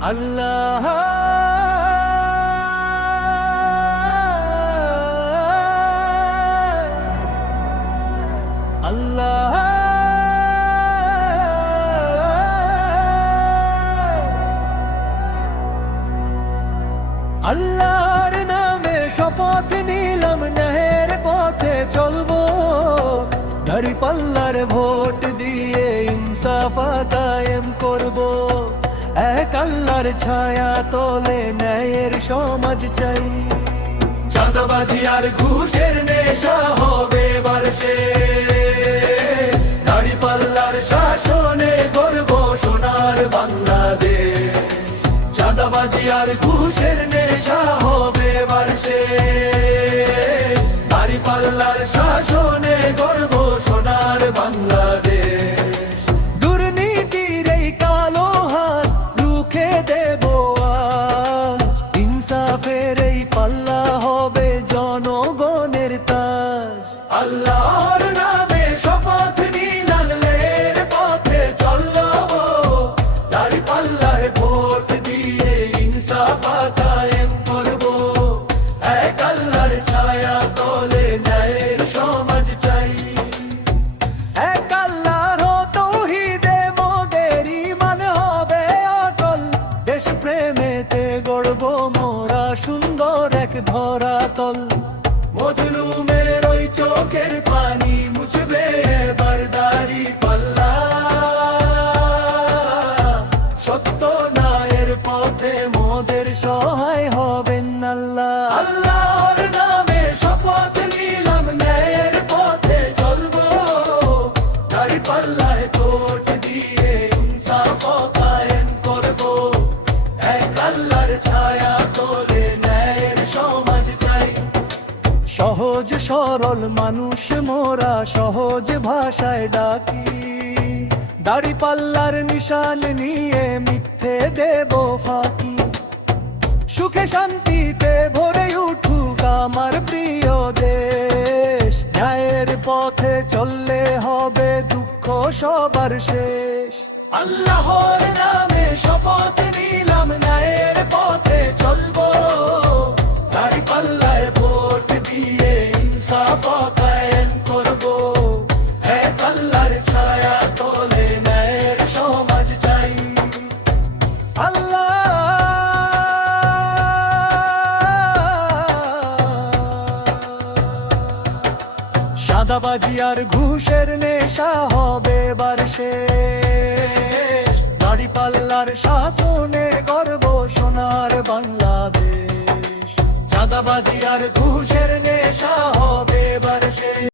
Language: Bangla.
আল্লাহ। আল্লাহ। আল্লাহর নামে শপথ নিলাম, নেহের পথে চলবো। দাড়ি পাল্লার ভোট দিয়ে ইনসাফ কায়েম করব। এক আল্লাহর ছায়া তোলে ন্যায়ের সমাজ চাই। চাঁদাবাজি আর ঘুষের নেশা হবে বারসে। পাল্লার শাসনে করব সোনার বাংলাদেশ। চাঁদাবাজি আর ঘুষের নেশা হবে বারসে। দাড়ি পাল্লার শাসনে করব ইনসাফের এই পাল্লা হবে জনগণের তাজ আল্লাহর নামে শপথ নিলালের পথে চলব। দাড়ি পাল্লার ভোট দিয়ে ইনসাফ কায়েম করব। এক আল্লাহর ছায়া তোলে ন্যায়ের সমাজ চাই। এক আল্লাহর তৌহিদে মোদের ইমান হবে অটল। দেশ প্রেমেতে গড়ব সুন্দর এক ধরা ধরাতল। মজলুমের ওই চোখের পানি মুছবে বারদারি দাড়ি পাল্লা। সত্য নায়ের পথে মোদের সহায় হবেন আল্লাহ। আল্লাহর সরল মানুষ মোরা সহজ ভাষায় ডাকি। দাড়ি পাল্লার নিশান নিয়ে মিথ্যে দেব ফাঁকি। সুখে শান্তিতে ভরে উঠুক আমার প্রিয় দেশ। ন্যায়ের পথে চললে হবে দুঃখ সবার শেষ। আল্লাহর নামে শপথ নিলাম সাদাবাজি আর ঘুষের নেশা হবে বারসে দাড়ি পাল্লার শাসনে গর্ব সোনার বাংলাদেশ। দাদাবাজি আর ঘুষের নেশা হবে বারসে